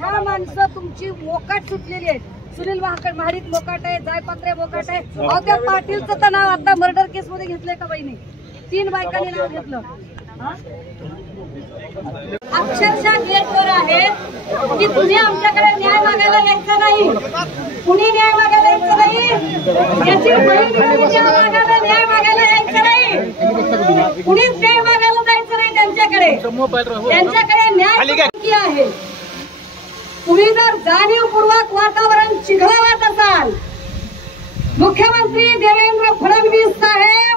10 माणसं तुमची मोकाट सुटलेली आहेत. सुनील महाडिक मोकाट आहे, जायपात्रे मोकाट आहे. अहो त्या पाटीलचं तर नाव आता मर्डर केस मध्ये घेतलंय का बाईने? 3 बायकांनी नाव घेतलं. अक्षरशः गेटवर आहे की तुम्ही आमच्याकडे न्याय मागायला यायचं नाही, कुणी न्याय मागायला यायचं नाही, याची बहीण न्याय मागायला यायचं नाही, कुणीच न्याय मागायला जायचं नाही त्यांच्याकडे. त्यांच्याकडे न्याय आहे. तुम्ही जर जाणीवपूर्वक वातावरण चिघळवत असाल, मुख्यमंत्री देवेंद्र फडणवीस साहेब,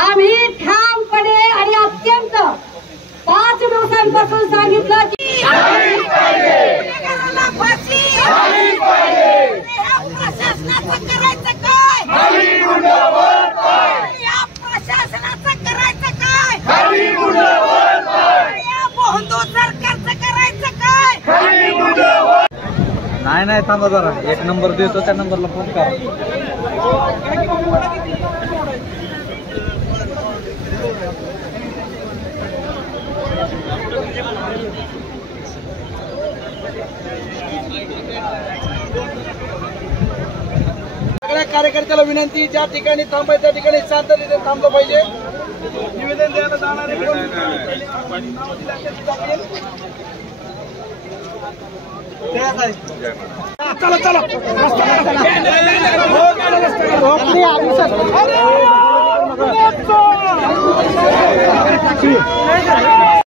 आम्ही ठामपणे आणि अत्यंत 5 दिवसांपासून सांगितलं की प्रशासनाचं करायचं काय, या प्रशासनाचं करायचं काय, या बोहदू सरकारचं करायचं काय. नाही थांबा जरा, 1 नंबर देतो त्या नंबरला फोन करा. सगळ्या कार्यकर्त्याला विनंती, ज्या ठिकाणी थांबायचं त्या ठिकाणी शांततेने थांबलं पाहिजे. निवेदन द्यायला जाणारे चला